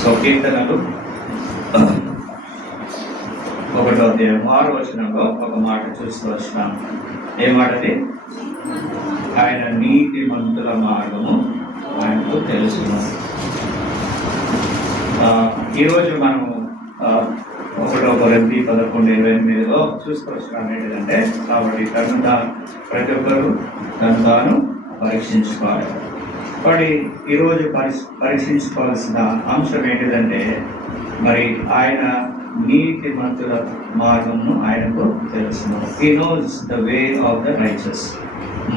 So కీర్తనలు 1వ అధ్యాయం 6వ వచనంలో ఒక మాట చూస్తూ వచ్చినాం. ఏ మాటది? ఆయన నీతిమంతుల మార్గము ఆయనకు తెలుసును. ఈరోజు మనము 1 కొరింథీ 11:28లో చూస్తూ వచ్చినాం. ఏంటంటే కాబట్టి ప్రతి ఒక్కరు తను తాను పరీక్షించుకోవాలి. కాబట్టి ఈరోజు పరీక్షించుకోవాల్సిన అంశం ఏంటిదంటే, మరి ఆయన నీతిమంతుల మార్గమును ఆయనకు తెలుసును. He knows the way of the righteous.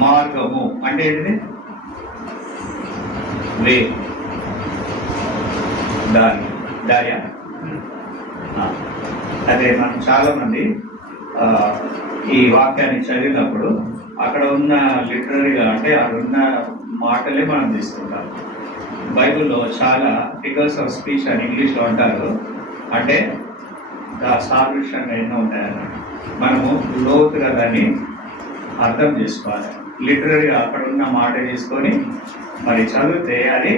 మార్గము అంటే ఏంటిది? వే, దారి. అదే మనం చాలా మంది ఈ వాక్యాన్ని చదివినప్పుడు అక్కడ ఉన్న లిటరరీగా అంటే అక్కడ ఉన్న మాటలే మనం తీసుకుంటాం. బైబిల్లో చాలా ఫిగర్స్ ఆఫ్ స్పీచ్ అని ఇంగ్లీష్లో అంటారు. అంటే సాదృశ్యంగా ఎన్నో ఉంటాయన్నమాట. మనము లోతుగా దాన్ని అర్థం చేసుకోవాలి. లిటరరీగా అక్కడ ఉన్న మాట తీసుకొని మరి చదివితే అది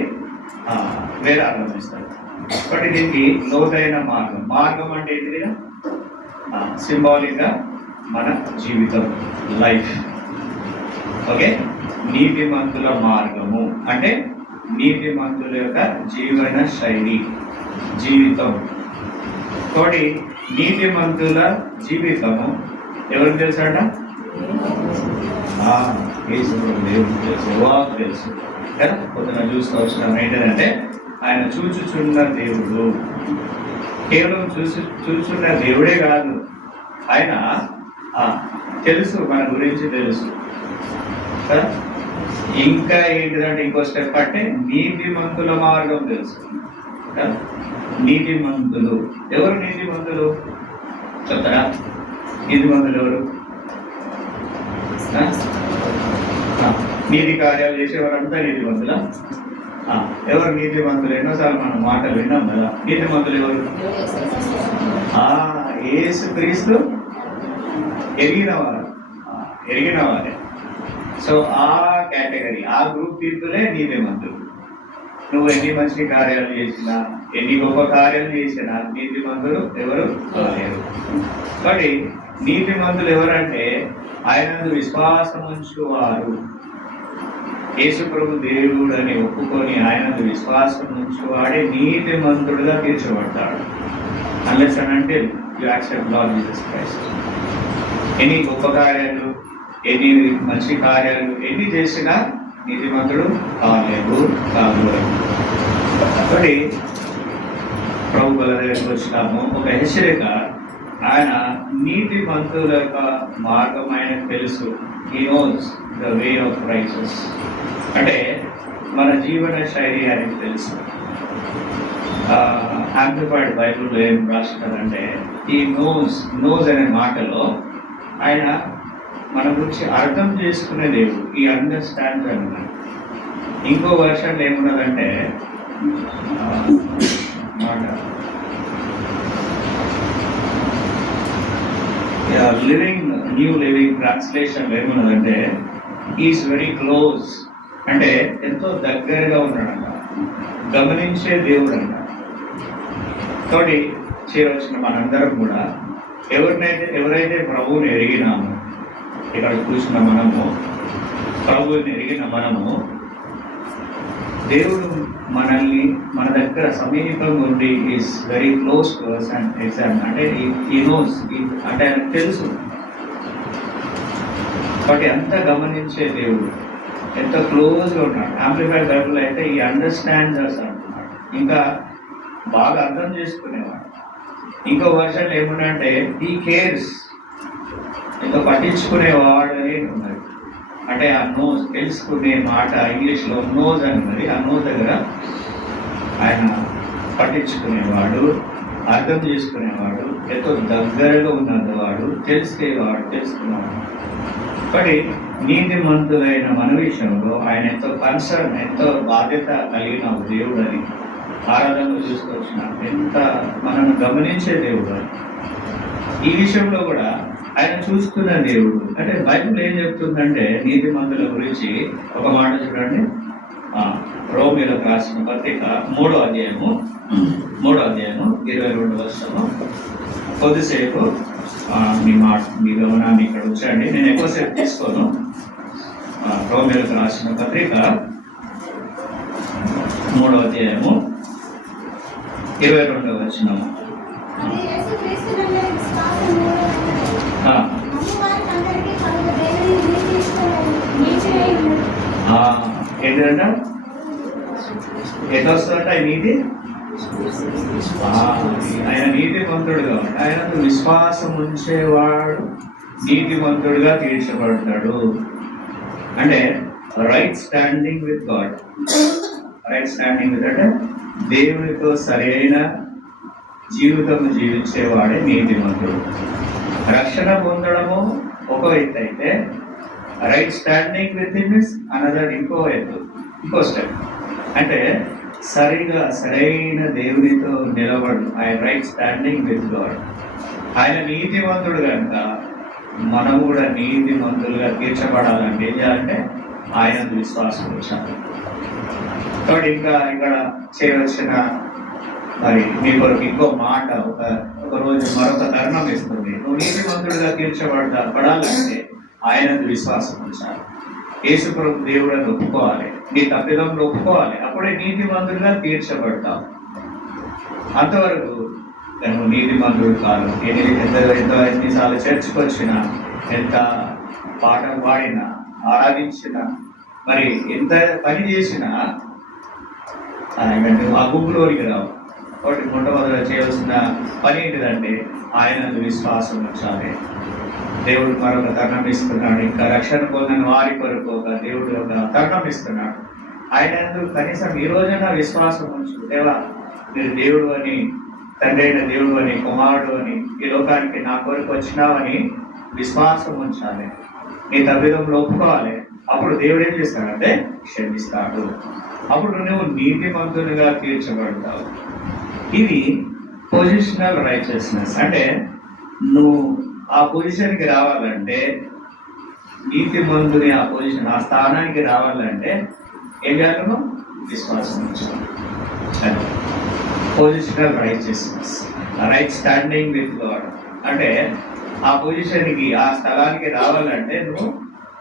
వేరే అర్థం ఇస్తారు. బట్ దీనికి లోతైన మార్గం అంటే ఏంటిదిగా సింబాలిక్గా మన జీవితం, లైఫ్. ఓకే, నీతిమంతుల మార్గము అంటే నీతిమంతుల యొక్క జీవన శైలి, జీవితం. కాబట్టి నీతిమంతుల జీవితము ఎవరికి తెలుసట? దేవుడికి తెలుసు, వాకు తెలుసు కదా. పొద్దున చూస్తూ వచ్చిన ఏంటంటే ఆయన చూచుచున్న దేవుడు. కేవలం చూచుచున్న దేవుడే కాదు, ఆయన తెలుసు, మన గురించి తెలుసు కదా. ఇంకా ఏంటిదంటే ఇంకో స్టెప్ అంటే నీతిమంతుల మార్గం తెలుసు కదా. నీతిమంతులు ఎవరు? నీతిమంతులు చెప్తారా? నీతిమంతులు ఎవరు? నీతి కార్యాలు చేసేవారంతా నీతిమంతులా? ఎవరు నీతిమంతులు? ఎన్నోసార్లు మనం మాటలు విన్నాం కదా. నీతిమంతులు ఎవరు? యేసుక్రీస్తు ఎరిగిన వారే. సో ఆ కేటగిరీ, ఆ గ్రూప్ పీపులే నీతిమంతులు. నువ్వు ఎన్ని మంచి కార్యాలు చేసినా, ఎన్ని గొప్ప కార్యాలు చేసినా నీతిమంతులు ఎవరు కాలేరు. కాబట్టి నీతిమంతులు ఎవరంటే ఆయన విశ్వాసం ఉంచువారు. యేసు ప్రభు దేవుడు అని ఒప్పుకొని ఆయన విశ్వాసం ఉంచువాడే నీతిమంతుడుగా తీర్చబడతాడు. Unless and until you accept Lord Jesus Christ. ఎన్ని గొప్ప కార్యాలు, ఎన్ని మంచి కార్యాలు ఎన్ని చేసినా నీతిమంతుడు కాదు. కాబట్టి ప్రభు బల దగ్గరికి వచ్చినాము. ఒక హెచ్చరిక, ఆయన నీతిమంతుల యొక్క మార్గం ఆయనకు తెలుసు. He knows the way of righteous అంటే మన జీవన శైలి ఆయనకు తెలుసు. యాంప్లిఫైడ్ బైబుల్లో ఏం రాస్తున్నారంటే ఈ నోస్ అనే మాటలో ఆయన మన గురించి అర్థం చేసుకునే దేవుడు. ఈ అండర్స్టాండ్ అన్నమాట. ఇంకో వర్షన్లో ఏమున్నదంటే మాట న్యూ లివింగ్ ట్రాన్స్లేషన్ ఏమున్నదంటే ఈజ్ వెరీ క్లోజ్ అంటే ఎంతో దగ్గరగా ఉన్నాడంట, గమనించే దేవుడు అంట. తోటి చేరవలసిన మనందరం కూడా ఎవరైతే ప్రభువుని ఎరిగినామో, ఇక్కడ చూసిన మనము ప్రభువుని ఎరిగిన మనము, దేవుడు మనల్ని మన దగ్గర సమీపంగా ఉండి is very close to us and exam అంటే ఈ నోస్ అంటే ఆయనకు తెలుసు. కాబట్టి అంత గమనించే దేవుడు, ఎంతో క్లోజ్గా ఉన్నాడు. యాంప్లిఫైడ్ బైబుల్ అయితే ఈ అండర్స్టాండ్స్ అంటున్నాడు, ఇంకా బాగా అర్థం చేసుకునేవాడు. ఇంకో వర్షన్ ఏమున్నాయంటే ఈ కేర్స్, ఎంతో పట్టించుకునేవాడు అని ఉన్నది. అంటే ఆ నోస్ తెలుసుకునే మాట ఇంగ్లీష్లో నోజ్ అని ఉన్నది. ఆ నోజ్ దగ్గర ఆయన పట్టించుకునేవాడు, అర్థం చేసుకునేవాడు, ఎంతో దగ్గరగా ఉన్నవాడు, తెలుసుకునేవాడు. కాబట్టి నీతిమంతులైన మన విషయంలో ఆయన ఎంతో కన్సర్న్, ఎంతో బాధ్యత కలిగిన దేవుడు అని ఆరాధనలో చూసుకోవచ్చిన, ఎంత మనను గమనించే దేవుడు అని. ఈ విషయంలో కూడా ఆయన చూస్తున్న దేవుడు. అంటే బైబిల్ ఏం చెప్తుందంటే నీతిమంతుల గురించి ఒక మాట చూడండి. రోమీయులకు రాసిన పత్రిక 3వ అధ్యాయము 3వ అధ్యాయము 22వ వచనము. కొద్దిసేపు మీ గమనాన్ని ఇక్కడ ఉంచండి, నేను ఎక్కువసేపు తీసుకోను. రోమేలకు రాసిన పత్రిక 3వ అధ్యాయము 22వ వచనము. ఏంటంట ఎట్లా వస్తుందంట ఈ నీతి? ఆయన నీతిమంతుడుగా ఆయన విశ్వాసం ఉంచేవాడు నీతిమంతుడుగా తీర్చబడతాడు. అంటే right standing with God. Right standing with అంటే దేవునితో సరైన జీవితం జీవించేవాడే నీతిమంతుడు. రక్షణ పొందడము ఒక ఎత్తు అయితే, right standing with him is another ఇంకో ఎత్తు, ఇంకో స్టెప్. అంటే సరైన దేవునితో నిలబడు, ఆయన రైట్ స్టాండింగ్ విత్ గాడ్. ఆయన నీతిమంతుడు కనుక మనం కూడా నీతిమంతులుగా తీర్చబడాలంటే ఏం చేయాలంటే ఆయన విశ్వాసం వచ్చాలి. కాబట్టి ఇంకా ఇక్కడ చేయవలసిన మరి మీ కొరకు ఇంకో మాట, ఒక రోజు మరొక తరుణం ఇస్తుంది. నువ్వు నీతిమంతుడిగా పడాలంటే ఆయన విశ్వాసం ఉంచాలి. యేసు ప్రభు దేవుడిని ఒప్పుకోవాలి, నీ తప్పిదంలో ఒప్పుకోవాలి, అప్పుడే నీతిమంతుడిగా తీర్చబడతావు. అంతవరకు నువ్వు నీతిమంతుడు కాదు. ఎన్నిసార్లు చర్చకు వచ్చినా, ఎంత పాఠం పాడినా, ఆరాధించినా, మరి ఎంత పని చేసినా ఆ గుంపులోనికి రావు. కాబట్టి మొట్టమొదట చేయవలసిన పని ఏంటిదంటే ఆయన విశ్వాసం ఉంచాలి. దేవుడు మరొక తరుణం ఇస్తున్నాడు. ఇంకా రక్షణ పొందిన వారి కొరకు ఒక దేవుడు ఒక తరుణం ఇస్తున్నాడు. ఆయన కనీసం ఈ రోజున విశ్వాసం ఉంచు. దేవా, మీరు దేవుడు అని, తండ్రి అయిన దేవుడు అని, కుమారుడు అని, ఈ లోకానికి నా కొరకు వచ్చినావని విశ్వాసం ఉంచాలి. నీ తప్పిదంలో ఒప్పుకోవాలి. అప్పుడు దేవుడు ఏం చేస్తాడంటే క్షమిస్తాడు. అప్పుడు నువ్వు నీతిమంతునిగా తీర్చబడతావు. ఇది పొజిషనల్ రైచియస్నెస్. అంటే నువ్వు ఆ పొజిషన్కి రావాలంటే, నీతిమంతుని ఆ పొజిషన్, ఆ స్థానానికి రావాలంటే ఏం చేయాలను? విశ్వాసం ఉంచాలి. Positional righteousness, right standing with God. అంటే ఆ పొజిషన్కి, ఆ స్థలానికి రావాలంటే నువ్వు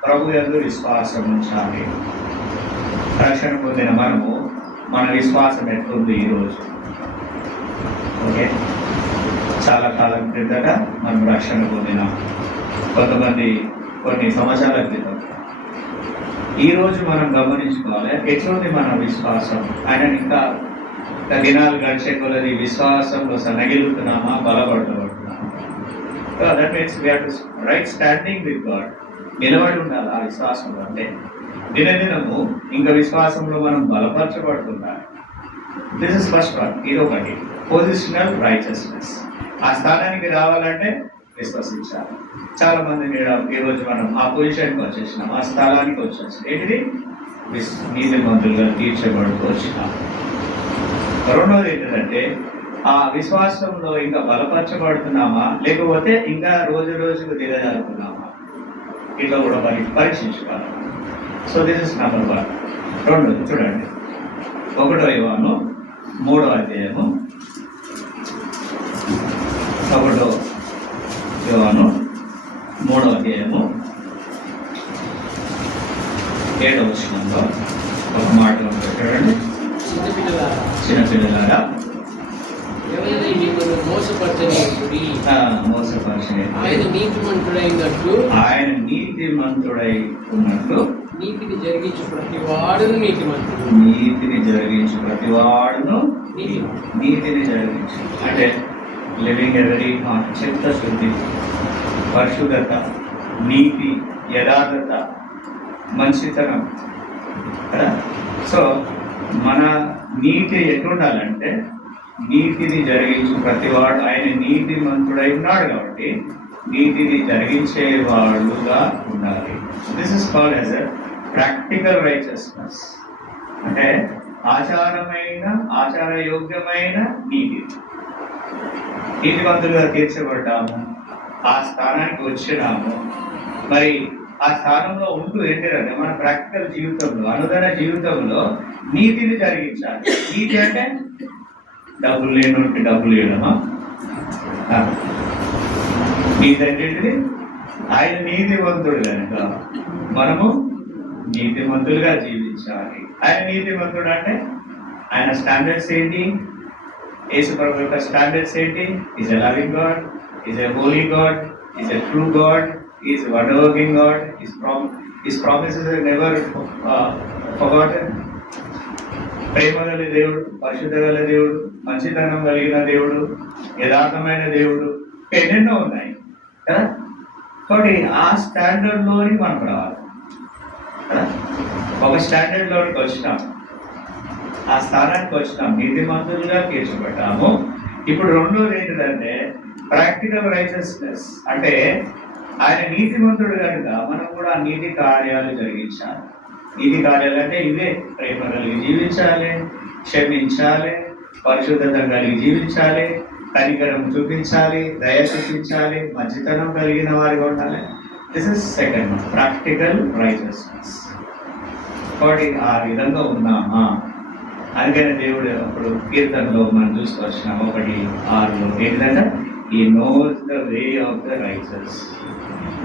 ప్రభు యందు విశ్వాసం ఉంచాలి. రక్షణ పొందిన మన విశ్వాసం ఎట్లుంది ఈరోజు? ఓకే, చాలా కాలం క్రితట మనం రక్షణ పొందిన కొంతమంది కొన్ని సంవత్సరాల క్రితం. ఈరోజు మనం గమనించుకోవాలి ఎట్లుంది మన విశ్వాసం. ఆయన ఇంకా దినాలు గడిచే కొలది విశ్వాసంలో సన్నగిలుతున్నామా, బలపడుతున్నామా? That means we have to right standing with God. నిలబడి ఉండాలి ఆ విశ్వాసంలో. అంటే దినదినము ఇంకా విశ్వాసంలో మనం బలపరచబడుతుండాలి. This is first one. ఇదొకటి పొజిషనల్ రైచియస్నెస్. ఆ స్థానానికి రావాలంటే విశ్వసించాలి. చాలా మంది ఈరోజు మనం ఆ పొజిషన్కి వచ్చేసినాం, ఆ స్థలానికి వచ్చేసినాం. ఏంటిది? నీతిమంతులుగా తీర్చబడుతూ వచ్చినాం. రెండవది ఏంటంటే ఆ విశ్వాసంలో ఇంకా బలపరచబడుతున్నామా, లేకపోతే ఇంకా రోజు రోజుకు దిగజారుతున్నామా? ఇట్లా కూడా పరీక్షించుకోవాలి. So this is number 1. రెండోది చూడండి, 1 యోహాను 3వ అధ్యాయము, 1 యోహాను 3వ అధ్యాయము 7వ వచనంలో ఒక మాట చూడండి. చిన్నపిల్లలారా, మోసపరచని ఆయన నీతిమంతుడై ఉన్నట్లు నీతిని జరిగించు ప్రతివాడును నీతిని జరిగించు. అంటే లివింగ్ ఎవరీ హార్ట్, చిత్తశుద్ధి, పరిశుద్ధత, నీతి, యథార్థత, మంచితనం కదా. సో మన నీతి ఎట్లుండాలంటే నీతిని జరిగించు ప్రతివాడు. ఆయన నీతిమంతుడై ఉన్నాడు కాబట్టి నీతిని జరిగించేవాడుగా ఉండాలి. This is called as a practical righteousness. అంటే ఆచారయోగ్యమైన నీతి. నీతిమంతులుగా తీర్చబడ్డాము, ఆ స్థానానికి వచ్చినాము. మరి ఆ స్థానంలో ఉంటూ ఏంటంటే మన ప్రాక్టికల్ జీవితంలో, అనుదిన జీవితంలో నీతిని జరిగించాలి. నీతి అంటే డబ్బులు లేనోడికి డబ్బులు ఇవ్వడమా? నీతి అంటే ఏంటిది? ఆయన నీతివంతుడు కనుక మనము నీతిమంతులుగా జీవించాలి. ఆయన నీతిమంతుడు అంటే ఆయన స్టాండర్డ్స్ ఏంటి? యేసు ప్రభు యొక్క స్టాండర్డ్స్ ఏంటి? Is a loving God, is a holy God, is a true God, is wonder working God, his promises are never forgotten. ప్రేమ గల దేవుడు, పరిశుద్ధ గల దేవుడు, మంచితనం కలిగిన దేవుడు, యథార్థమైన దేవుడు, ఎన్నెన్నో ఉన్నాయి కదా. కాబట్టి ఆ స్టాండర్డ్లోని మనం రావాలి కదా. ఒక స్టాండర్డ్లోనికి వచ్చినాం, ఆ స్థానానికి వచ్చినాం, నీతిమంతులుగా తీర్చబడ్డాము. ఇప్పుడు రెండోది ఏంటంటే ప్రాక్టికల్ రైచియస్నెస్. అంటే ఆయన నీతిమంతుడు కనుక మనం కూడా నీతి కార్యాలు జరిగించాలి. నీతి కార్యాలు అంటే ఇవే: ప్రేమ కలిగి జీవించాలి, క్షమించాలి, పరిశుద్ధత కలిగి జీవించాలి, కనికరం చూపించాలి, దయ చూపించాలి, మంచితనం కలిగిన వారిగా ఉండాలి. This is second practical righteousness. కాబట్టి ఆ విధంగా ఉన్నామా? అందుకనే దేవుడు అప్పుడు కీర్తనలో మనం చూసుకొచ్చినాం 1:6 ఏంటంటే ఈ nose the way of the righteous.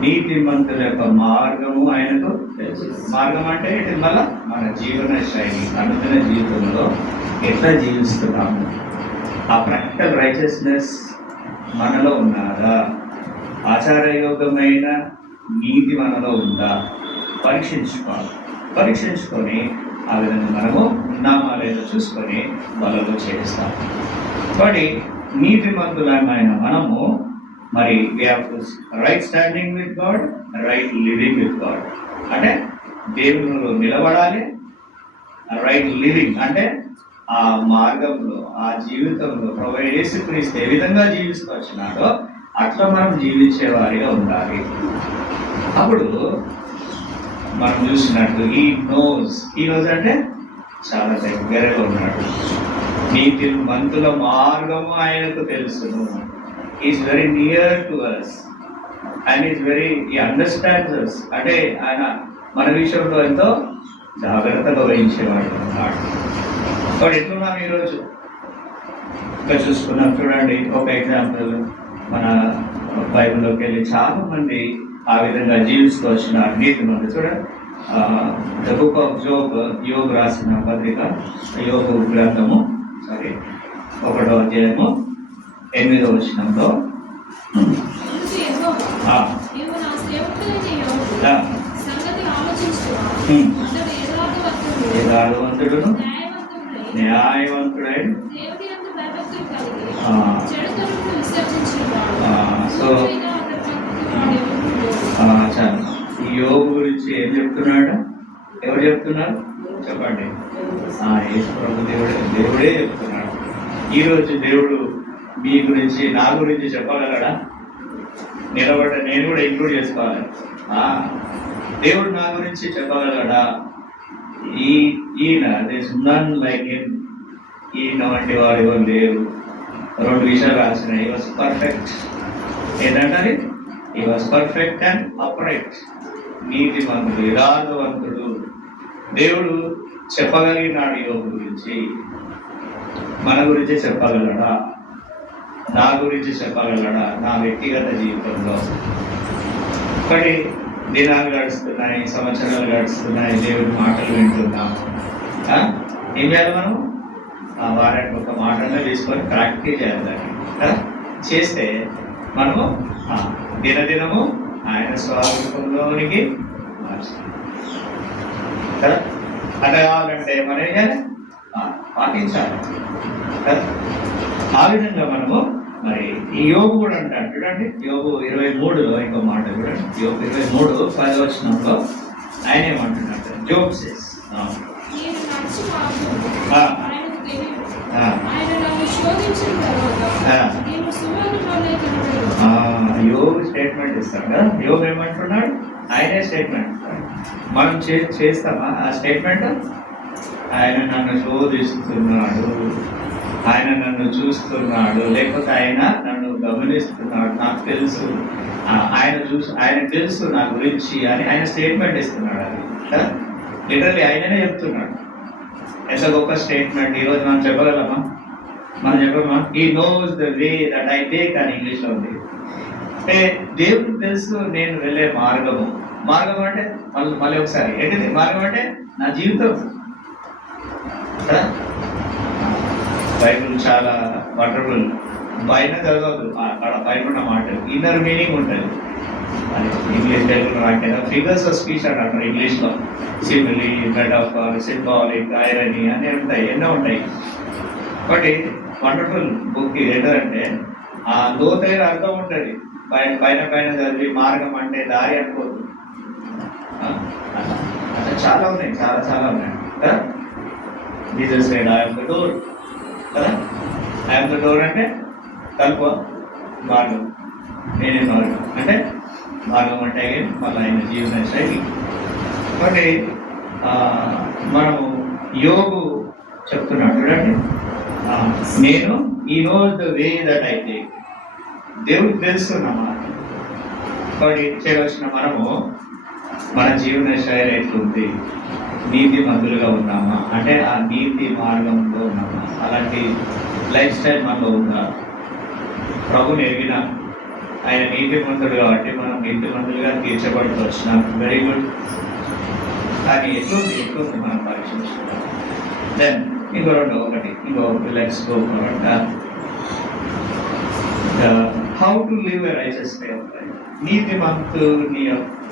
నీతిమంతుల యొక్క మార్గము ఆయనకు తెలుసు. మార్గం అంటే మళ్ళా మన జీవన శైలి, అనుదిన జీవితంలో ఎట్లా జీవిస్తున్నాము, ఆ ప్రాక్టికల్ రైచియస్నెస్ మనలో ఉన్నదా? ఆచారయోగమైన నీతి మనలో ఉందా? పరీక్షించుకొని ఆ విధంగా మనము ఉన్నామా లేదో చూసుకొని బలలో చేస్తాం. కాబట్టి నీతిమంతులమైన మనము మరి right standing with God, right living with God. అంటే దేవునిలో నిలబడాలి. రైట్ లివింగ్ అంటే ఆ మార్గంలో, ఆ జీవితంలో ప్రభు యేసుక్రీస్తు ఏ విధంగా జీవిస్తూ వచ్చినాడో అట్లా మనం జీవించే వారిగా ఉండాలి. అప్పుడు మనం చూసినట్టు ఈ నోస్ అంటే చాలా దగ్గరగా ఉన్నాడు. నీతిమంతుల మార్గము ఆయనకు తెలుసును. Is very near to us and he understands us. అంటే ఆయన మన విషయంలో ఎంతో జాగ్రత్తగా వహించేవాడు అన్నమాట. కాబట్టి ఎట్లున్నాం ఈరోజు ఇంకా చూసుకున్నాం. చూడండి, ఒక ఎగ్జాంపుల్ మన బైబిల్లోకి వెళ్ళి చాలా మంది ఆ విధంగా జీవిస్తూ వచ్చిన నీతిమంతులు. చూడండి, ద బుక్ ఆఫ్ యోబ్ రాసిన పత్రిక, యోబు గ్రంథము 1వ అధ్యాయము 8వ వచనంలో యథార్థవంతుడును న్యాయవంతుడైన సో చాలా ఈ యోబు గురించి ఏం చెప్తున్నాడు? ఎవరు చెప్తున్నారు చెప్పండి? యేసు ప్రభు దేవుడే చెప్తున్నాడు. ఈరోజు దేవుడు మీ గురించి, నా గురించి చెప్పగలడా? నిలబడ్డ నేను కూడా ఇంక్లూడ్ చేసుకోవాలి. దేవుడు నా గురించి చెప్పగలడా? ఈయన దిస్ నన్ లైక్ హిమ్, ఈయన వంటి వాడు ఎవరు లేరు. 2 విషయాలు రాసిన. ఈ వాజ్ పర్ఫెక్ట్. ఏంటంటే ఈ వాజ్ పర్ఫెక్ట్ అండ్ అప్రైట్. నీతిమంతుడు, యథార్థవంతుడు. దేవుడు చెప్పగలిగినాడు యోబు గురించి. మన గురించి చెప్పగలడా? నా గురించి చెప్పగలడా? నా వ్యక్తిగత జీవితంలో ఒకటి దినాలు గడుస్తున్నాయి, సంవత్సరాలు గడుస్తున్నాయి, దేవుడి మాటలు వింటున్నాం. ఏం చేయాలి? మనం వారానికి ఒక మాటనే తీసుకొని ప్రాక్టీస్ చేయాలి కదా. చేస్తే మనము దినదినము ఆయన స్వరూపంలోనికి మార్చాలి కదా. అట్లా కావాలంటే మనం ఏం చేయాలి? పాటించాలి కదా. ఆ విధంగా మనము మరి ఈ యోబు కూడా అంటాడు. చూడండి, యోబు 23లో ఇంకో మాట చూడండి. యోబు 23:10 వచనంలో ఆయన ఏమంటున్నాడు? జోబ్ సేస్ యోబు స్టేట్మెంట్ ఇస్తాడు కదా. యోబు ఏమంటున్నాడు? ఆయనే స్టేట్మెంట్ ఇస్తాడు. మనం చేస్తామా ఆ స్టేట్మెంట్? ఆయన నన్ను శోధిస్తున్నాడు, ఆయన నన్ను చూస్తున్నాడు, లేకపోతే ఆయన నన్ను గమనిస్తున్నాడు, నాకు తెలుసు, ఆయన తెలుసు నా గురించి అని ఆయన స్టేట్మెంట్ ఇస్తున్నాడు. అది కదా, లిటరల్లీ ఆయననే చెప్తున్నాడు. ఎంత గొప్ప స్టేట్మెంట్! ఈరోజు మనం చెప్పగలమా? మనం చెప్పమా, he knows the way that I take అని ఇంగ్లీష్లో ఉంది. అంటే దేవుడికి తెలుసు నేను వెళ్ళే మార్గము. మార్గం అంటే మళ్ళీ ఒకసారి ఏంటిది మార్గం అంటే నా జీవితం. బైబుల్ చాలా వండర్ఫుల్. పైన చదవద్దు, అక్కడ పైన ఉన్న మాటలు ఇన్నర్ మీనింగ్ ఉంటుంది. అది ఇంగ్లీష్ తెలుగులో రాకేదా ఫిగర్స్ ఆఫ్ స్పీచ్ అంటారు ఇంగ్లీష్లో. సిమిలీ, మెటాఫర్, సింబాలిక్, ఐరనీ అన్నీ ఉంటాయి, ఎన్నో ఉంటాయి. ఒకటి వండర్ఫుల్ బుక్ ఏంటంటే ఆ లోతైన అర్థం ఉంటుంది. పైన పైన చదివి మార్గం అంటే దారి అనుకోదు. అట్లా చాలా ఉన్నాయి, చాలా చాలా ఉన్నాయి కదా. Jesus said I am the door కదా. ఐ యామ్ ద డోర్ అంటే తలుపు, మార్గం, నేనే మార్గం అంటే మార్గం అంటే మళ్ళీ ఆయన జీవన శైలి. కాబట్టి మనము యోగు చెప్తున్నాడు చూడండి, నేను ఈ nose the way that I take. దేవుడికి తెలుస్తున్నమాట. కాబట్టి చేయవలసిన మనము మన జీవన శైలి ఎట్లుంది, నీతి మంతులుగా ఉన్నామా అంటే ఆ నీతి మార్గంలో ఉన్నామా, అలాంటి లైఫ్ స్టైల్ మనలో ఉందా. ప్రభుని ఎరిగిన ఆయన నీతి మంతుడు కాబట్టి మనం నీతి మంతులుగా తీర్చబడుతూ వచ్చినాం, వెరీ గుడ్. కానీ ఎట్లుంది మనం పరీక్షించుకుంటాం. దెన్ ఇంకో let's go how to live a righteous way of life.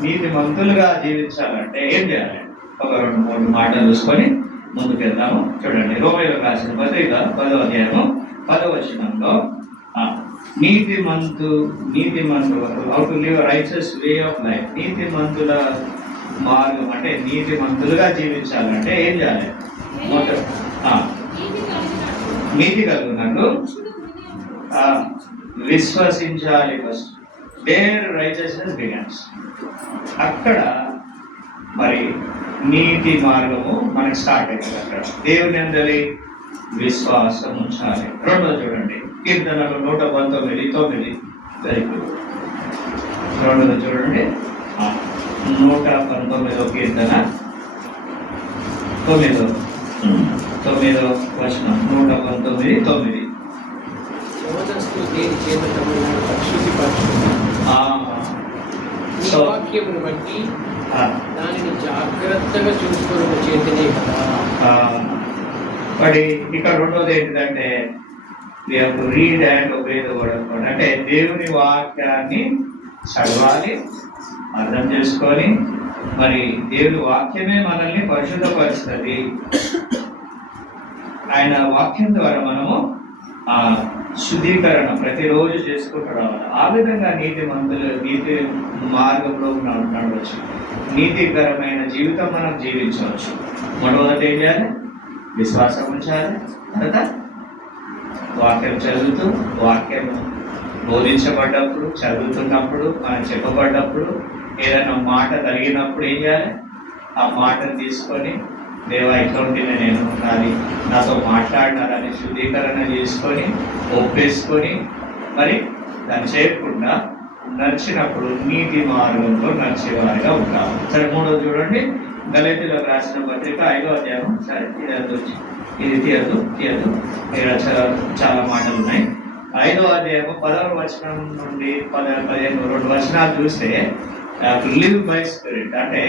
నీతిమంతులుగా జీవించాలంటే ఏం చేయాలి? ఒక 2-3 మాటలు చూసుకొని ముందుకు వెళ్దాము. చూడండి, రోమీయులకు రాసిన పత్రిక 10వ అధ్యాయము 10వ వచనంలో నీతిమంతులు how to live a righteous way of life. నీతిమంతుల మార్గం అంటే నీతిమంతులుగా జీవించాలంటే ఏం చేయాలి? నీతి కలిగినట్లు విశ్వసించాలి. First their righteousness begins. అక్కడ మరి నీతి మార్గము మనకి స్టార్ట్ అవుతుంది. అక్కడ దేవుని అందరి విశ్వాసం ఉంచాలి. రెండోది చూడండి, కీర్తనలు 119:9. Very good. రెండోది చూడండి, 119వ కీర్తన 9వ వచనం. 119:9. వాక్యమును బట్టి దానిని జాగ్రత్తగా చూసుకోవడం చేతనే కదా. మరి ఇక్కడ రెండోది ఏంటంటే we have to read and obey the word of God. అంటే దేవుని వాక్యాన్ని చదవాలి, అర్థం చేసుకొని, మరి దేవుని వాక్యమే మనల్ని పరిశుద్ధపరుస్తుంది. ఆయన వాక్యం ద్వారా మనము శుద్ధీకరణ ప్రతిరోజు చేసుకుంటూ రావాలి. ఆ విధంగా నీతి మార్గంలో నడవచ్చు, నీతికరమైన జీవితం మనం జీవించవచ్చు. మొట్టమొదటి ఏం చేయాలి? విశ్వాసం ఉంచాలి. తర్వాత వాక్యం చదువుతూ, వాక్యం బోధించబడ్డప్పుడు, చదువుతున్నప్పుడు, మనం చెప్పబడ్డప్పుడు, ఏదైనా మాట కలిగినప్పుడు ఏం చేయాలి? ఆ మాటను తీసుకొని దేవా ఇటువంటిని నేను నాతో మాట్లాడినారని శుద్ధీకరణ చేసుకొని ఒప్పేసుకొని మరి దాన్ని చేయకుండా నడిచినప్పుడు నీతి మార్గంలో నడిచేవారిగా ఉంటాము. సరే, మూడోది చూడండి, గలాతీయులకు రాసిన పత్రిక 5వ అధ్యాయం. సరే, ఇది తీయద్దు ఇక్కడ చాలా మాటలు ఉన్నాయి. 5వ అధ్యాయం 10వ వచనం నుండి 15 2 వచనాలు చూస్తే లివ్ బై స్పిరిట్ అంటే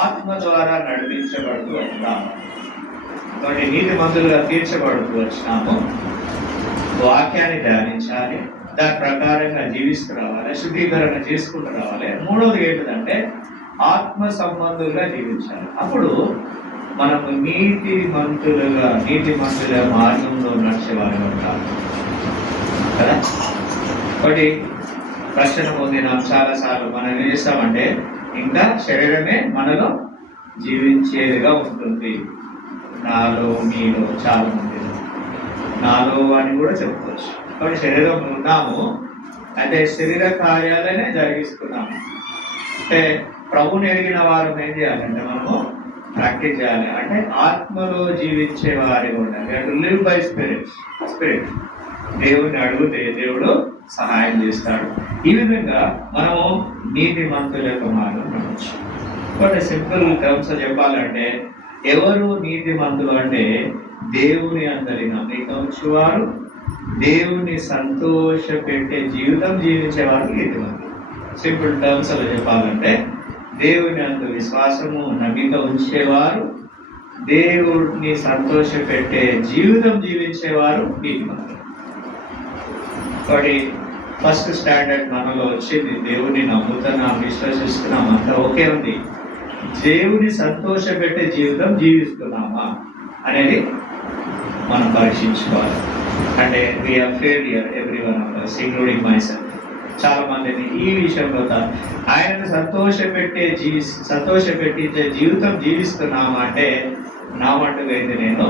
ఆత్మ ద్వారా నడిపించబడుతూ వచ్చినాము. కాబట్టి నీతి మంతులుగా తీర్చబడుతూ వచ్చినాము. వాక్యాన్ని ధ్యానించాలి, దాని ప్రకారంగా జీవిస్తూ రావాలి, శుద్ధీకరణ చేసుకుంటూ రావాలి. మూడవది ఏంటంటే ఆత్మ సంబంధులుగా జీవించాలి. అప్పుడు మనము నీతి మంతుల మార్గంలో నడిచేవారు ఉంటాము కదా. ఒకటి రక్షణ పొందినాం, చాలాసార్లు మనం ఏం చేస్తామంటే ఇంకా శరీరమే మనలో జీవించేదిగా ఉంటుంది. మీలో చాలా మంది నాలో అని కూడా చెప్పుకోవచ్చు. కాబట్టి శరీరం ఉన్నాము, అంటే శరీర కార్యాలనే జరిగిస్తున్నాము. అంటే ప్రభుని ఎరిగిన వారు ఏం చేయాలంటే మనము ప్రాక్టీస్ చేయాలి. అంటే ఆత్మలో జీవించే వారి ఉండాలి. అంటే లివ్ బై స్పిరిట్. దేవుడిని అడిగితే దేవుడు సహాయం చేస్తాడు. ఈ విధంగా మనము నీతి మంతుల యొక్క మార్గం నడవచ్చు. కొన్ని సింపుల్ టర్మ్స్ చెప్పాలంటే ఎవరు నీతి మంతులు అంటే దేవుని అందరి నమ్మిక ఉంచువారు, దేవుని సంతోష పెట్టే జీవితం జీవించేవారు నీతిమంతులు. సింపుల్ టర్మ్స్ లో చెప్పాలంటే దేవుని అందు విశ్వాసము నమ్మిక ఉంచేవారు, దేవుడిని సంతోష పెట్టే జీవితం జీవించేవారు నీతిమంతులు. కాబట్టి ఫస్ట్ స్టాండర్డ్ మనలో వచ్చింది, దేవుని నమ్ముతున్నాం, విశ్వసిస్తున్నాం, అంతా ఓకే ఉంది. దేవుని సంతోష పెట్టే జీవితం జీవిస్తున్నామా అనేది మనం పరీక్షించుకోవాలి. అంటే we are failure every one of us, including myself. చాలా మందిని ఈ విషయంలో ఆయనను సంతోష పెట్టించే జీవితం జీవిస్తున్నామా అంటే నా మట్టుకు అయితే నేను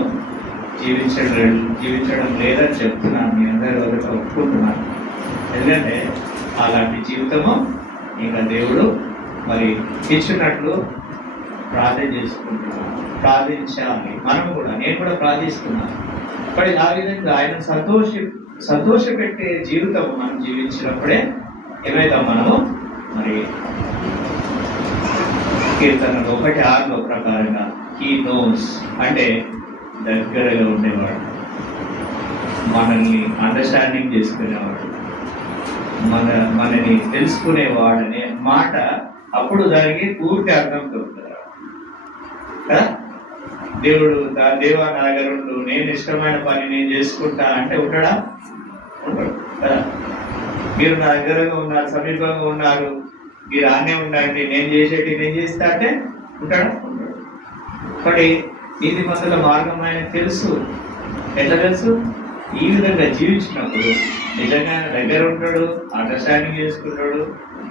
జీవించడం లేదని చెప్తున్నాను. మీ అందరూ ఒకటి ఒప్పుకుంటున్నాను. ఎందుకంటే అలాంటి జీవితము ఇంకా దేవుడు మరి ఇచ్చినట్లు ప్రార్థించాలి. మనం కూడా, నేను కూడా ప్రార్థిస్తున్నాను. మరి ఆ విధంగా ఆయన సంతోష పెట్టే జీవితం మనం జీవించినప్పుడే ఏమైతాం మనము. మరి కీర్తనలు 1:6 ప్రకారంగా హీ నోస్ అంటే దగ్గరగా ఉండేవాడు, మనల్ని అండర్స్టాండింగ్ చేసుకునేవాడు, మనని తెలుసుకునేవాడు అనే మాట అప్పుడు దానికి పూర్తి అర్థం దొరుకుతుంది. దేవుడు దేవా నా దగ్గర ఉండు, నేను ఇష్టమైన పని నేను చేసుకుంటా అంటే ఉంటాడా? ఉంటాడు కదా. మీరు నా దగ్గరగా ఉన్నారు, సమీపంగా ఉన్నారు, మీరు ఆనే ఉండండి, నేను చేసేటి నేను చేస్తా అంటే ఉంటాడా? ఉంటాడు. కాబట్టి నీతి మంతుల మార్గం ఆయనకు తెలుసు. ఎట్లా తెలుసు? ఈ విధంగా జీవించినప్పుడు నిజంగా ఆయన దగ్గర ఉంటాడు, అండర్స్టాండింగ్ చేసుకుంటాడు.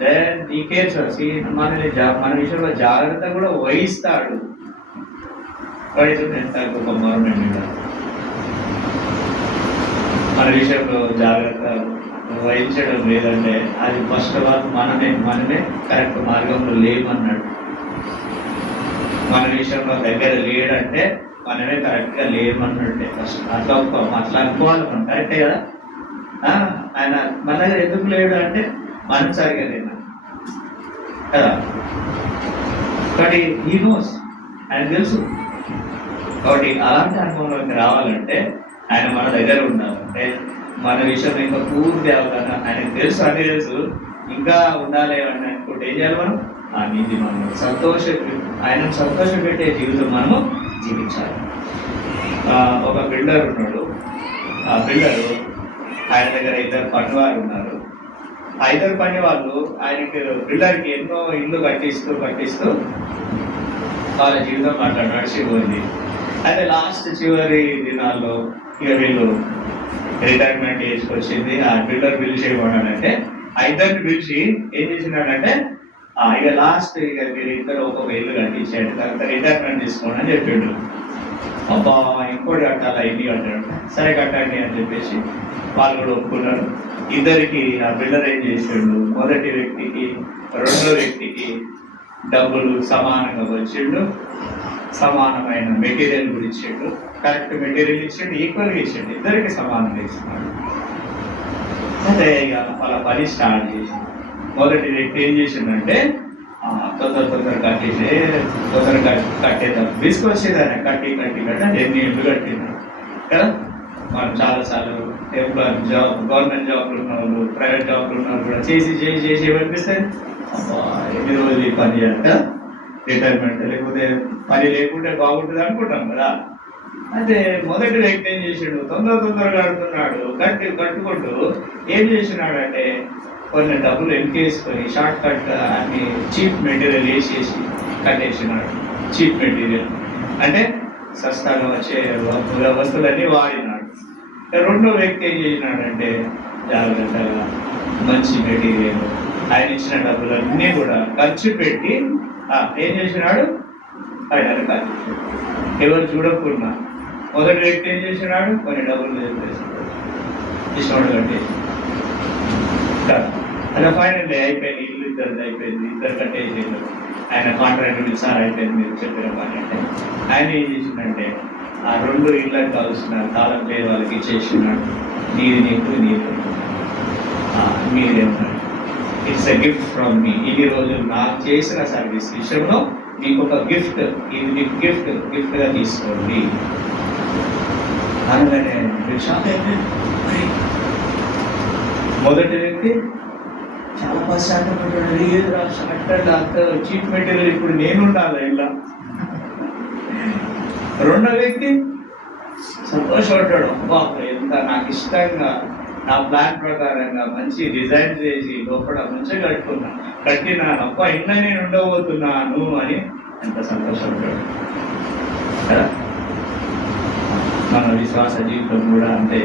దెన్ ఈ కేర్స్ మన విషయంలో జాగ్రత్త కూడా వహిస్తాడు. ఎంత గొప్ప మరణం మీద మన విషయంలో జాగ్రత్త వహించడం లేదంటే అది ఫస్ట్ ఆఫ్ ఆల్ మనమే కరెక్ట్ మార్గంలో లేమన్నాడు. మన విషయంలో దగ్గర లేడంటే మనమే కరెక్ట్గా లేమన్నట్టే ఫస్ట్. అట్లా అనుకోవాలి మనం, కరెక్టే కదా. ఆయన మన దగ్గర ఎందుకు లేడు అంటే మనం సరిగా లేదా కదా. కాబట్టి ఈ నోస్, ఆయన తెలుసు. కాబట్టి అలాంటి అనుభవంలోకి రావాలంటే ఆయన మన దగ్గర ఉండాలంటే మన విషయం ఇంకా పూర్తి అవగాహన ఆయనకు తెలుసు, అన్నీ తెలుసు. ఇంకా ఉండాలి అని అనుకుంటే ఏం చేయాలి మనం? ఆ నీతి మనం ఆయనను సంతోష పెట్టే జీవితం మనము జీవించాలి. ఒక బిల్డర్ ఉన్నాడు. ఆ బిల్డరు ఆయన దగ్గర 2 పనివారు ఉన్నారు. ఆ 2 పని వాళ్ళు ఆయనకి బిల్డర్కి ఎన్నో ఇల్లు కట్టిస్తూ వాళ్ళ జీవితం అట్లా నడిచిపోయింది. అయితే లాస్ట్ చివరి దినాల్లో ఇక వీళ్ళు రిటైర్మెంట్ ఏజ్కి వచ్చింది. ఆ బిల్డర్ పిలిచి ఏమన్నాడంటే, ఆ 2 పిలిచి ఏం చేసినాడంటే, ఇక లాస్ట్ ఇక మీరు ఇద్దరు ఒక్కొక్క ఇల్లు కట్టించాడు, తర్వాత రిటైర్మెంట్ తీసుకోండి అని చెప్పిండు. అబ్బా ఇంకోటి కట్టాలా, ఇన్ని కట్టాడు. సరే కట్టండి అని చెప్పేసి వాళ్ళు కూడా ఒప్పుకున్నారు. ఇద్దరికి ఆ బిల్డర్ ఏం చేసాడు, మొదటి వ్యక్తికి రెండో వ్యక్తికి డబ్బులు సమానంగా వచ్చిండు, సమానమైన మెటీరియల్ కూడా ఇచ్చిండు, కరెక్ట్ మెటీరియల్ ఇచ్చిండు, ఈక్వల్గా ఇచ్చిండు, ఇద్దరికి సమానంగా ఇస్తున్నాడు. అయితే ఇక వాళ్ళ పని స్టార్ట్ చేసింది. మొదటి వ్యక్తి ఏం చేసిందంటే తొందర కట్టేద్దాం తీసుకొచ్చేదాన్ని కట్టి అంటే ఎన్ని ఇళ్ళు కట్టింది కదా. మనం చాలాసార్లు గవర్నమెంట్ జాబ్లు ఉన్న వాళ్ళు, ప్రైవేట్ జాబ్లు ఉన్న వాళ్ళు కూడా చేసి ఏమనిపిస్తాయి, ఎన్ని రోజులు ఈ పని చేయాలి, రిటైర్మెంట్ లేకపోతే పని లేకుంటే బాగుంటుంది అనుకుంటాం కదా. అయితే మొదటి వ్యక్తి ఏం చేసాడు, తొందరగా కడుతున్నాడు. కట్టుకుంటూ ఏం చేసినాడంటే కొన్ని డబ్బులు వెనకేసుకొని షార్ట్ కట్ అన్ని చీప్ మెటీరియల్ వేసేసి కట్టేసినాడు. చీప్ మెటీరియల్ అంటే సస్తాగా వచ్చే వస్తువులన్నీ వాడినాడు. రెండో వ్యక్తి ఏం చేసినాడంటే జాగ్రత్తగా మంచి మెటీరియల్ ఆయన ఇచ్చిన డబ్బులన్నీ కూడా ఖర్చు పెట్టి ఏం చేసినాడు, ఆయన ఖర్చు ఎవరు చూడకుండా. మొదటి వ్యక్తి ఏం చేసినాడు, కొన్ని డబ్బులు చెప్పేసినాడు, ఇష్టం కట్టేసి. అలా ఫైనల్ అయిపోయింది, ఇల్లు ఇద్దరిది అయిపోయింది, ఇద్దరు కట్టేసేది. ఆయన కాంట్రాక్ట్ సార్ అయిపోయింది మీరు చెప్పిన పని అంటే. ఆయన ఏం చేసిందంటే ఆ 2 ఇళ్ళకి కావాల్సిన తాళం పేరు వాళ్ళకి ఇచ్చేసినాడు. నీకు మీరేమన్నారు, it's a gift from me. ఇన్ని రోజులు నాకు చేసిన సర్వీస్ విషయంలో మీకు ఒక గిఫ్ట్, ఇది మీకు గిఫ్ట్గా తీసుకోండి అనగానే షాక్ అయిపోయింది. మొదటి వ్యక్తి చాలా పశ్చాత్తపడ్డాడు, లేదు రాష్ట్ర అంత చీప్ మెటీరియల్ ఇప్పుడు నేనుండాలి ఇలా. రెండో వ్యక్తి సంతోషపడ్డాడు, అబ్బా ఎంత నాకు ఇష్టంగా నా ప్లాన్ ప్రకారంగా మంచి డిజైన్ చేసి లోపల మంచిగా కట్టినాను, అబ్బా ఇంకా నేను ఉండబోతున్నాను అని ఎంత సంతోషపడ్డాడు కదా. మన విశ్వాస జీవితం కూడా అంటే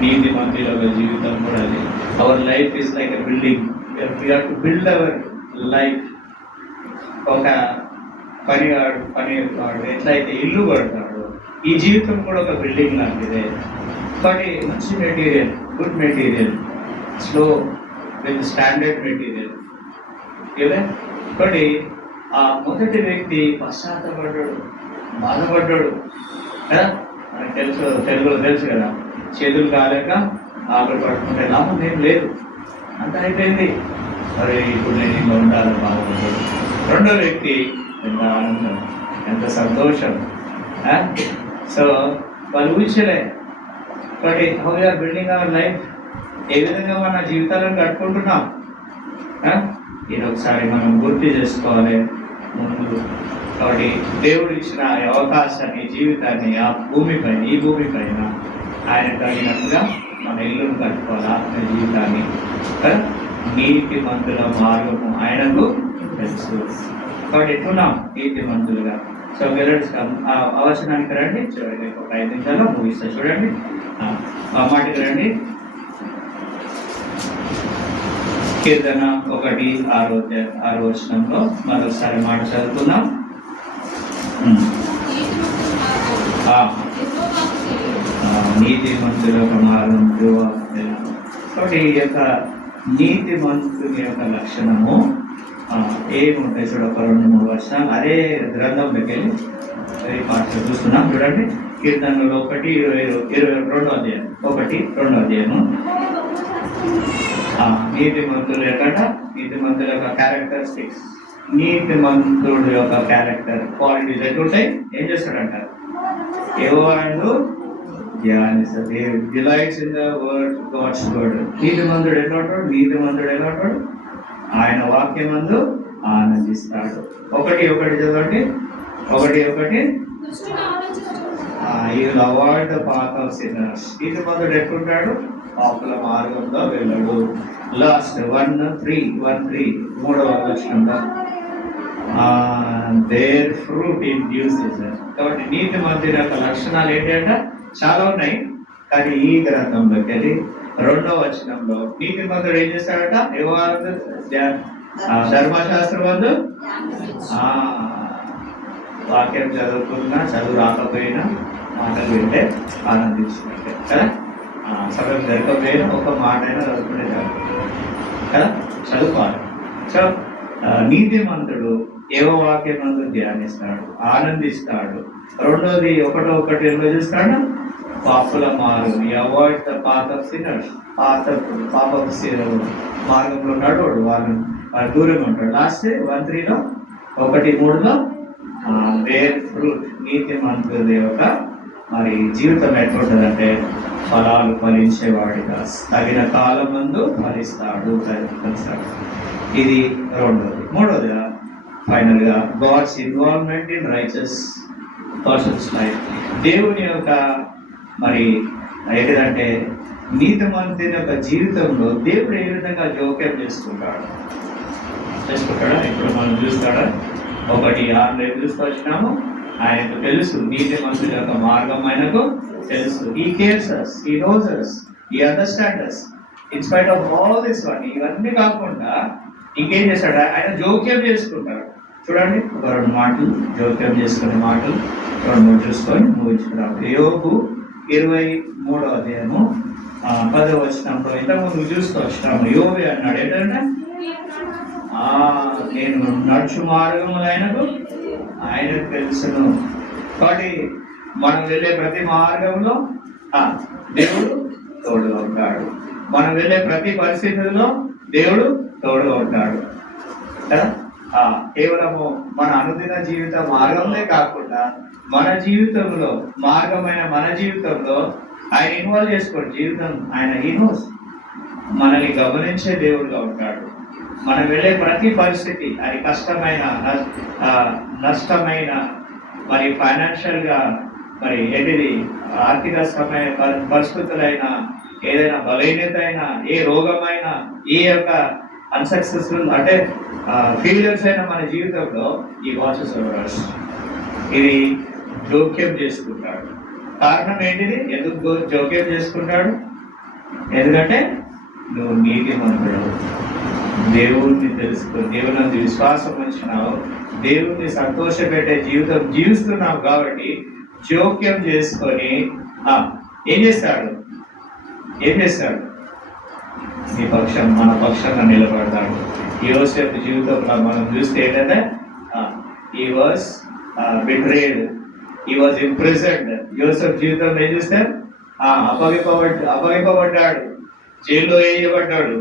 నీతి మంత్రుల జీవితం కూడా అది. Our life is like a building, we have to build our life. ఒక పనివాడు ఎట్లయితే ఇల్లు కడతాడు, ఈ జీవితం కూడా ఒక బిల్డింగ్ లాంటిదే. కానీ మంచి material, good material, slow with standard material ఇదే. కానీ ఆ మొదటి వ్యక్తి పశ్చాత్తపడ్డాడు, బాధపడ్డాడు కదా. మనకు తెలుగులో తెలుసు కదా, చేతులు కాలేక ఆకలి పట్టుకుంటే లాభం ఏం లేదు, అంత అయిపోయింది, మరి ఇప్పుడు నేను ఇంకా ఉండాలని బాధపడ్డాడు. రెండో వ్యక్తి ఎంత ఆనందం, ఎంత సంతోషం. సో వాళ్ళు ఊహించలే. But how you are building our life, ఏ విధంగా మన జీవితాలను కట్టుకుంటున్నాం ఇది ఒకసారి మనం గుర్తు చేసుకోవాలి ముందు. కాబట్టి దేవుడు ఇచ్చిన అవకాశాన్ని, జీవితాన్ని ఈ భూమి పైన ఆయన తగినట్టుగా మన ఇల్లును కట్టుకోవాలి, ఆత్మ జీవితాన్ని. నీతి మంతుల మార్గము ఆయనకు తెలుసు. కాబట్టి ఎట్లున్నాం నీతి మంతులుగా. సో అవసరానికి రండి, చూడండి ఒక 5 నిమిషాల్లో ముగిస్తా. చూడండి ఆ మాటకి రండి. కీర్తన 1:6 మరొకసారి మాట చదువుకుందాం. నీతి మంతుల యొక్క మార్గం. కాబట్టి ఈ యొక్క నీతి మంతుని యొక్క లక్షణము ఏముంటాయి చూడ, ఒక 2-3 వర్షాలు అదే గ్రంథంలోకి వెళ్ళి పాఠ చూస్తున్నాం. చూడండి కీర్తనలో 1:22 అధ్యాయం, 1-2 అధ్యాయము. నీతి మంతుల యొక్క క్యారెక్టరిస్టిక్స్, నీతి మంతుడు యొక్క క్యారెక్టర్ క్వాలిటీస్ ఎట్లుంటాయి, ఏం చేస్తాడంటారు? ఎవరు delights in the word God's word. నీతి మంతుడు ఎలా ఉంటాడు? ఆయన వాక్యమందు ఆనందిస్తాడు. 1:1 చదవండి. 1:1 You will avoid the path of sinners. నీతి మంతుడు ఎట్లుంటాడు? పాపుల మార్గంలో వెళ్ళడు. లాస్ట్ 1:3 3వ వచనంలో their fruit in due season. కాబట్టి నీతి మంతుని యొక్క లక్షణాలు ఏంటంట చాలా ఉన్నాయి. కానీ ఈ గ్రంథంలోకి వెళ్ళి 2వ వచనంలో నీతి మంతుడు ఏం చేస్తాడట? ధర్మశాస్త్రం వద్దు వాక్యం చదువుకున్నా, చదువు రాకపోయినా మాటలు వింటే ఆనందించినట్టే కదా. సగం జరగకపోయినా ఒక మాట అయినా చదువుకునే కదా, చదువుకోవాలి. సో నీతి మంతుడు ఏవో వాక్యం మందు ధ్యానిస్తాడు, ఆనందిస్తాడు. రెండోది 1:1 ఎందులో చూస్తాడు? పాపుల మార్గం. Avoid the path of sinners. పాపపు మార్గంలో నడవడు, వాళ్ళు దూరంగా ఉంటాడు. లాస్ట్ 1:3లో 1:3లో దేర్ ఫ్రూట్. నీతి మంతుడి యొక్క మరి జీవితం ఎట్లుంటుందంటే ఫలాలు ఫలించేవాడిగా తగిన కాలం ముందు ఫలిస్తాడు. ఇది రెండోది. మూడోదిగా ఫైనల్గా God's involvement in righteous persons life. దేవుని యొక్క మరి ఏంటంటే నీతిమంతుని యొక్క జీవితంలో దేవుడు ఏ విధంగా జోక్యం చేసుకుంటాడా? ఇప్పుడు మనం చూస్తాడా? 1:6 చూస్తూ వచ్చినాము. ఆయనకు తెలుసు నీతిమంతుల యొక్క మార్గం, ఆయనకు తెలుసు. He cares us, he knows us, he understands us. In spite of all this one, ఇవన్నీ కాకుండా ఇంకేం చేస్తాడు? ఆయన జోక్యం చేసుకుంటాడు. చూడండి ఒక 2 మాటలు జోక్యం చేసుకునే మాటలు 2 చూసుకొని ముగించుకున్నాం. యోబు 23వ అధ్యాయము 10వ వచనంలో ఇంతకుముందు చూస్తూ వచ్చినాము. యోబు అన్నాడు ఏంటంటే నేను నడుచు మార్గములు ఆయనకు తెలుసును. కాబట్టి మనం వెళ్ళే ప్రతి మార్గంలో దేవుడు తోడుగా ఉంటాడు. మనం వెళ్ళే ప్రతి పరిస్థితుల్లో దేవుడు తోడుగా ఉంటాడు కదా. కేవలము మన అనుదిన జీవిత మార్గంలో కాకుండా మన జీవితంలో మార్గమైన మన జీవితంలో ఆయన ఇన్వాల్వ్ చేసుకోండి. జీవితం ఆయన మనల్ని గమనించే దేవుడుగా ఉంటాడు. మనం వెళ్ళే ప్రతి పరిస్థితి, అది కష్టమైన, నష్టమైన, మరి ఫైనాన్షియల్గా, మరి ఏది ఆర్థిక సమయ పరిస్థితులైనా, ఏదైనా బలహీనత అయినా, ఏ రోగమైనా, ఏ యొక్క అన్సక్సెస్ఫుల్ అంటే ఫెయిలియర్స్ అయినా మన జీవితంలో ఈ వాచెస్ ఓవర్ ఇది జోక్యం చేసుకుంటాడు. కారణం ఏంటిది? ఎందుకు జోక్యం చేసుకుంటాడు? ఎందుకంటే నువ్వు నీతిమంతుడు, దేవుణ్ణి తెలుసుకో, దేవుని విశ్వాసం ఉంచినావు, దేవుణ్ణి సంతోషపెట్టే జీవితం జీవిస్తున్నావు కాబట్టి జోక్యం చేసుకొని ఏం చేస్తాడు? నీ పక్షం, మన పక్షంగా నిలబడతాడు. యోసేపు జీవితంలో మనం చూస్తే ఏంటంటే he was betrayed, he was imprisoned. యోసేపు జీవితంలో ఏం చూస్తే అప్పగింపబడ్డాడు, జైల్లో వేయబడ్డాడు,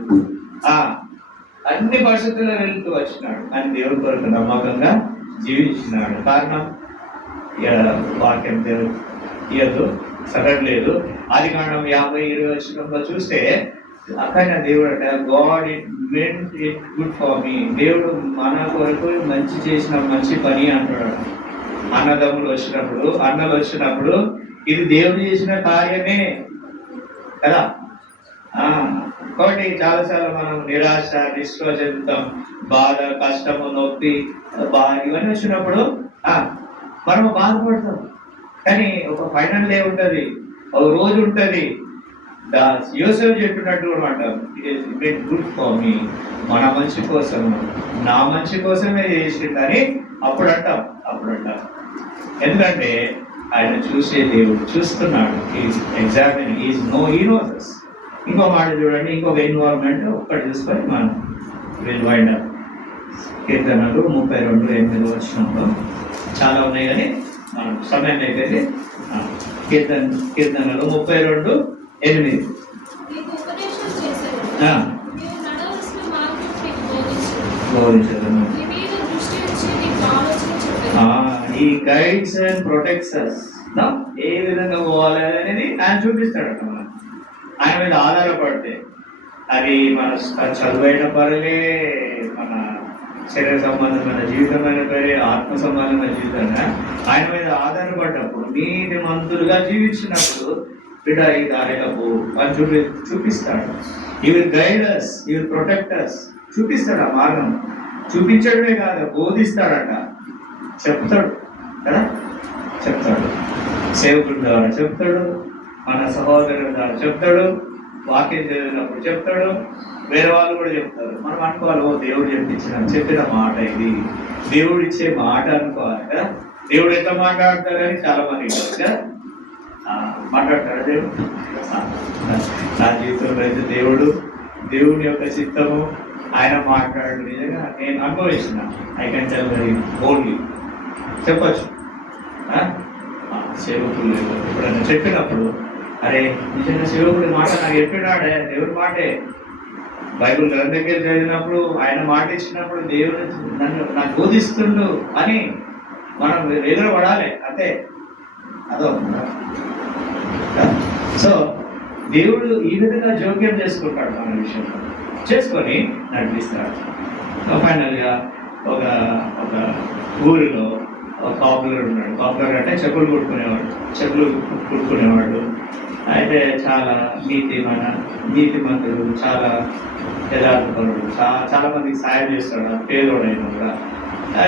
అన్ని పరిస్థితుల్లో వెళ్తూ వచ్చినాడు, కానీ దేవుడి కొరకు నమ్మకంగా జీవించినాడు. కారణం వాక్యం దేవుడు ఇయ్యదు, సగట్లేదు. అది కారణం 50-20 వచ్చినంలో చూస్తే అక్కడ దేవుడు అంటే God it meant it good for me. దేవుడు మన కొరకు మంచి చేసిన మంచి పని అంటాడు. అన్నదమ్ములు వచ్చినప్పుడు, అన్నలు వచ్చినప్పుడు ఇది దేవుడు చేసిన కార్యమే కదా. కాబట్టి చాలాసార్లు మనం నిరాశ, నిష్ఠోజంతం, బాధ, కష్టము, నొప్పి, ఇవన్నీ వచ్చినప్పుడు మనం బాధపడతాం. కానీ ఒక ఫైనల్ డే ఉంటుంది, ఒక రోజు ఉంటుంది. యోసేపు చెప్పినట్టు అనమాట, it is made good for me, మన మంచి కోసం, నా మంచి కోసమే చేసిందని అప్పుడు అంటాం. ఎందుకంటే ఆయన చూసే దేవుడు చూస్తున్నాడు. ఎగ్జామిన్ ఈ నోస్. ఇంకో మాట చూడండి, ఇంకొక ఇన్వాల్వ్మెంట్ ఒక్కటి చూసుకొని మనం విల్ వైండ్ అప్. కీర్తనలు 32:8 వచ్చినప్పుడు చాలా ఉన్నాయి, కానీ మనం సమయం అయిపోయింది. కీర్తనలు 32:8. ఈ గైడ్స్ అండ్ ప్రొటెక్ట్స్ us. ఏ విధంగా పోవాలి అనేది ఆయన చూపిస్తాడు. ఆయన మీద ఆధారపడితే అది మన చదువైన పరులే, మన శరీర సంబంధమైన జీవితమైన పేరే, ఆత్మ సంబంధమైన జీవితంగా ఆయన మీద ఆధారపడ్డప్పుడు, నీటి మంతులుగా జీవించినప్పుడు బిడ్డ ఈ దారిలో అని చూపిస్తాడు. ఈ విల్ గైడ్ us, ఈ విల్ ప్రొటెక్ట్ us. చూపిస్తాడు ఆ మార్గం. చూపించడమే కాదు, బోధిస్తాడట, చెప్తాడు కదా, చెప్తాడు. సేవకుడి ద్వారా చెప్తాడు, మన సహోదరుల ద్వారా చెప్తాడు, వాక్యం చదివినప్పుడు చెప్తాడు, వేరే వాళ్ళు కూడా చెప్తారు. మనం అనుకోవాలి, ఓ దేవుడు చెప్పిన మాట ఇది, దేవుడు ఇచ్చే మాట అనుకోవాలి కదా. దేవుడు ఎంత మాట్లాడతారని చాలా మంది కదా మాట్లాడతాడు. దేవుడు నా జీవితంలో అయితే దేవుడి యొక్క చిత్తము ఆయన మాట్లాడు. నిజంగా నేను అనుభవించిన, I can tell very boldly, చెప్పచ్చు. సేవకులు ఎప్పుడైనా చెప్పినప్పుడు, అరే నిజంగా సేవకుడి మాట నాకు చెప్పినాడే, దేవుడి మాటే. బైబుల్ గ్రంథంగా చదివినప్పుడు, ఆయన మాట ఇచ్చినప్పుడు, దేవుడు నాకు బోధిస్తుండు అని మనం ఎదురపడాలి అంతే. అదో సో దేవుడు ఈ విధంగా జోక్యం చేసుకుంటాడు మన విషయంలో, చేసుకొని నడిపిస్తాడు. ఫైనల్గా ఒక ఊరిలో ఒక కాపులర్ ఉన్నాడు. కాపులర్ అంటే చెప్పులు కుట్టుకునేవాడు. అయితే చాలా నీతిమంతుడు, చాలా యథార్థపరుడు, చాలా మందికి సాయం చేస్తాడు. పేదోడైనా కూడా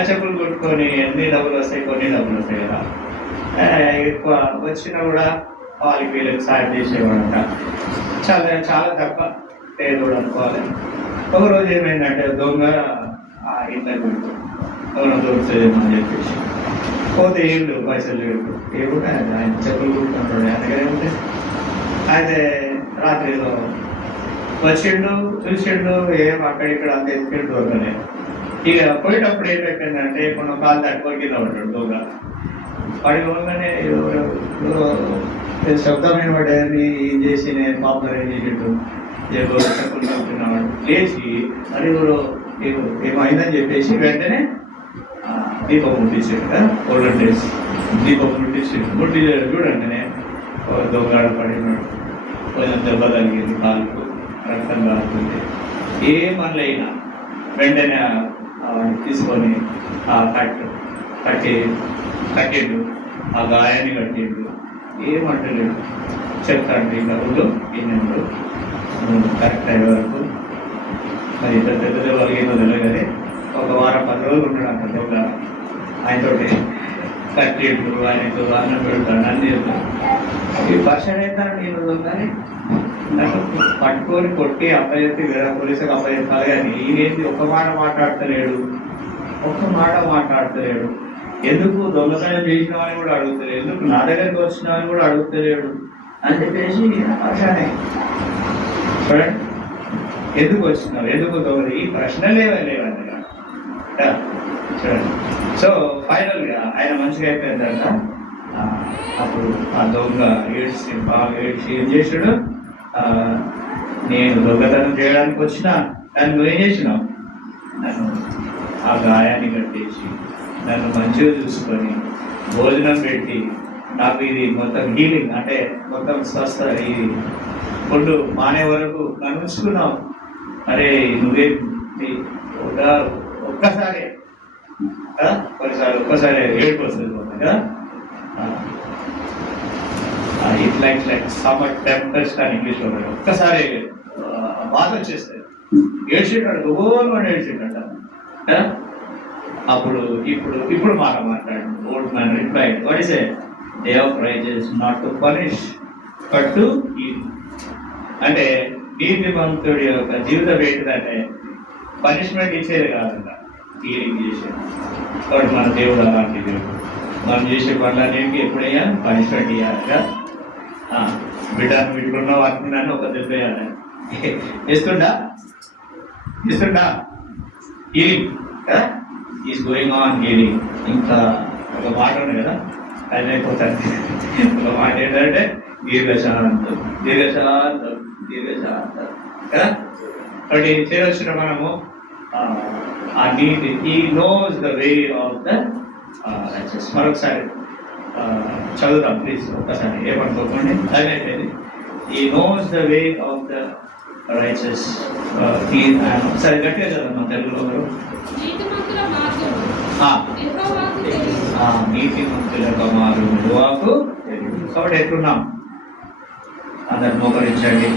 చెప్పులు కుట్టుకొని ఎన్ని డబ్బులు వస్తాయి, కొన్ని డబ్బులు వస్తాయి కదా, ఎక్కువ వచ్చినా కూడా వీళ్ళకి సాయం చేసేవాడంట. చాలా తక్కువ, పేదోడు అనుకోవాలి. ఒకరోజు ఏమైందంటే దొంగ ఇంట్లో దొరుకుతుందేమో అని చెప్పేసి పోతే ఏళ్ళు పైసలు ఏముంటే ఆయన చెప్పులు కుట్టుకుంటాడు, ఆయన దగ్గర ఏముంటే. అయితే రాత్రి వచ్చిండు, చూసిండు, ఏం అక్కడిక్కడ అంత ఎత్తుకెళ్ళి దొరకలేదు. ఇక పోయేటప్పుడు ఏమైపోయిందంటే కొన్ని కాలు తక్కువ కింద ఉంటాడు దొంగ. పడి పోగానే శబ్దమైన వాడు ఏం చేసి, నేను పాపులర్ ఏం చేసిండు, చెప్పులు కుట్టుకున్నవాడు లేచి మరి ఏమైందని చెప్పేసి వెంటనే దీపం ముట్టించాడు కదా, ఓల్డెన్ డేస్ దీపం ముట్టించాడు. చూడండినే దొంగ పడినాడు, కొంచెం దెబ్బ తగిలింది కాలుకు. రక్తం కారుతుంది. ఏ మనలైనా వెంటనే తీసుకొని ఆ కట్టిండు, ఆ గాయాన్ని కట్టిండు, ఏమంటలేడు. చెప్తాడు ఈ కబుర్లు ఈయనడు కరెక్ట్ అయ్యే వరకు. మరి ఇద్దరు పెద్దలు వాళ్ళకేమో తెలియదు. ఒక వారం 10 రోజులు ఉన్నాడు అంత దొంగ. ఆయనతోటి కట్టిండు, ఆయనతో అన్నం పెడతాడు, అన్ని చెప్తాడు. ఈ పర్సన్ అవుతాడు నేను దొంగని నన్ను పట్టుకొని కొట్టి అప్పచెప్పి వేరే పోలీసులకు అప్పచెప్పాలి. కానీ ఈయనేంది ఒక్క మాట మాట్లాడతలేడు. ఎందుకు దొంగతనం చేసిన వాడిని కూడా అడుగుతలేడు, ఎందుకు నా దగ్గరికి వచ్చిన వాడిని కూడా అడుగుతలేడు అని చెప్పేసి పర్సనే. చూడండి, ఎందుకు వచ్చినావు, ఎందుకు దొంగ, ఈ ప్రశ్నలు లేవండి. చూడండి. సో ఫైనల్గా ఆయన మంచిగా అయిపోయిన తర్వాత అప్పుడు ఆ దొంగ బాగా ఏడ్చి ఏం చేసాడు, నేను దొంగతనం చేయడానికి వచ్చినా దాన్ని నువ్వేం చేసినావు, నన్ను ఆ గాయాన్ని కట్టేసి నన్ను మంచిగా చూసుకొని భోజనం పెట్టి నాకు ఇది మొత్తం హీలింగ్ అంటే మొత్తం స్వస్థ ఇది ఫుడ్ మానే వరకు నన్ను ఉంచుకున్నావు. అరే నువ్వే ఒక్కసారి కదా, ఒక్కసారి ఏడుపు వస్తుంది కదా, ఇట్లా సమ్మర్ టెంపరెస్ట్ అని ఇంగ్లీష్లో ఒక్కసారి బాధ వచ్చేస్తుంది. ఏడ్చేటాడు, గోల్మని ఏడ్చేటాడు. అప్పుడు ఇప్పుడు మాట్లాడు. Old man replied, what is a day of rises not to punish but to heal. అంటే నీతిమంతుడి యొక్క జీవితం ఏంటిదంటే పనిష్మెంట్ ఇచ్చేది కాదంట, హీలింగ్ చేసేది. కాబట్టి మన దేవుడు అలాంటి దేవుడు. మనం చేసే పనులన్నింటికి ఎప్పుడైనా పనిష్మెంట్ ఇవ్వాలి. బిడ్డను పెట్టుకున్నావు అనుకున్నాను, ఒక దెబ్బ వేయాలి. ఇస్తుండా హీలింగ్ కదా, ఈజ్ గోయింగ్ ఆన్ హీలింగ్. ఇంకా ఒక మాట ఉంది కదా, అది అయిపోతుంది. ఒక మాట ఏంటంటే దీర్ఘశాంతం కదా. కాబట్టి చేరొచ్చిన మనము ఆ నీతి, ఈ nose the way of the righteous. మరొకసారి చదువుతాం ప్లీజ్, ఒక్కసారి ఏమనుకోకండి. అదైతే ఈ nose the way of the righteous. ఒకసారి గట్టిగా చదవమ్మా తెలుగులో. నీతిమంతుల కుమారుడు వాకు. కాబట్టి ఎట్లున్నాం అందరు మోకరించండి.